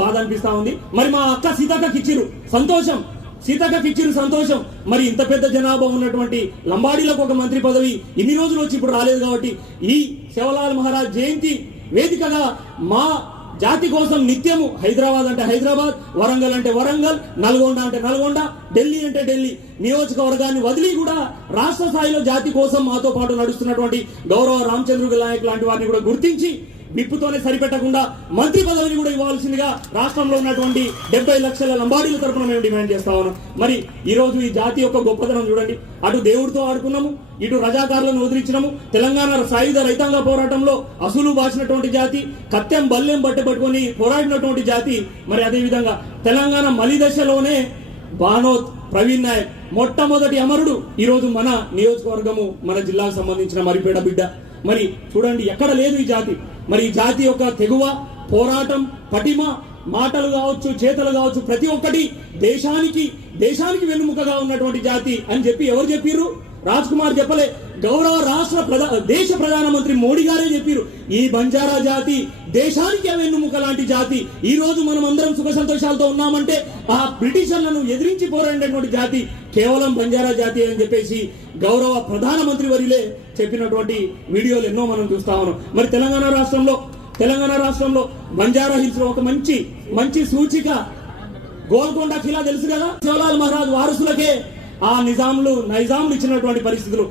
బాధ అనిపిస్తా ఉంది. మరి మా అక్క సీతక్కకి ఇచ్చిరు సంతోషం, సీతక్కకి ఇచ్చిరు సంతోషం. మరి ఇంత పెద్ద జనాభా ఉన్నటువంటి లంబాడీలకు ఒక మంత్రి పదవి ఇన్ని రోజులు వచ్చి ఇప్పుడు రాలేదు కాబట్టి ఈ సేవలాల్ మహారాజ్ జయంతి వేదికగా మా జాతి కోసం నిత్యము హైదరాబాద్ అంటే హైదరాబాద్, వరంగల్ అంటే వరంగల్, నల్గొండ అంటే నల్గొండ, ఢిల్లీ అంటే ఢిల్లీ నియోజకవర్గాన్ని వదిలి కూడా రాష్ట్ర స్థాయిలో జాతి కోసం మాతో పాటు నడుస్తున్నటువంటి గౌరవ రామచంద్ర నాయక్ లాంటి వారిని కూడా గుర్తించి విప్పుతోనే సరిపెట్టకుండా మంత్రి పదవిని కూడా ఇవ్వాల్సిందిగా రాష్ట్రంలో ఉన్నటువంటి 70 లక్షల లంబాడీల తరఫున మేము డిమాండ్ చేస్తా ఉన్నాం. మరి ఈ రోజు ఈ జాతి యొక్క గొప్పతనం చూడండి. అటు దేవుడితో ఆడుకున్నాము, ఇటు రజాకారులను వదిలించినాము. తెలంగాణ సాయుధ రైతాంగ పోరాటంలో అసలు బాసినటువంటి జాతి, కత్తెం బల్లెం పట్టుకొని పోరాడినటువంటి జాతి. మరి అదే విధంగా తెలంగాణ మలి దశలోనే బానోత్ ప్రవీణ్ నాయక్ మొట్టమొదటి అమరుడు ఈ రోజు మన నియోజకవర్గము, మన జిల్లాకు సంబంధించిన మరిపేడ బిడ్డ. మరి చూడండి ఎక్కడ లేదు ఈ జాతి. మరి ఈ జాతి యొక్క తెగువ, పోరాటం, పటిమ, మాటలు కావచ్చు, చేతలు కావచ్చు, ప్రతి ఒక్కటి దేశానికి వెన్నుముకగా ఉన్నటువంటి జాతి అని చెప్పి ఎవరు చెప్పిర్రు? రాజ్ కుమార్ చెప్పలే, గౌరవ దేశ ప్రధానమంత్రి మోడీ గారే చెప్పిరు. ఈ బంజారా జాతి దేశానికి వెన్నుముక లాంటి జాతి. ఈ రోజు మనం అందరం సుఖ సంతోషాలతో ఉన్నామంటే ఆ బ్రిటిషర్లను ఎదిరించి పోరాడినటువంటి జాతి కేవలం బంజారా జాతి అని చెప్పేసి గౌరవ ప్రధానమంత్రి వర్యులే చెప్పినటువంటి వీడియోలు ఎన్నో మనం చూస్తా ఉన్నాం. మరి తెలంగాణ రాష్ట్రంలో బంజారా హిల్స్ లో ఒక మంచి సూచిక గోల్కొండ ఖిలా తెలుసు కదా. సేవలాల్ మహారాజ్ వారసులకే ఆ నైజాంలు ఇచ్చినటువంటి పరిస్థితులు.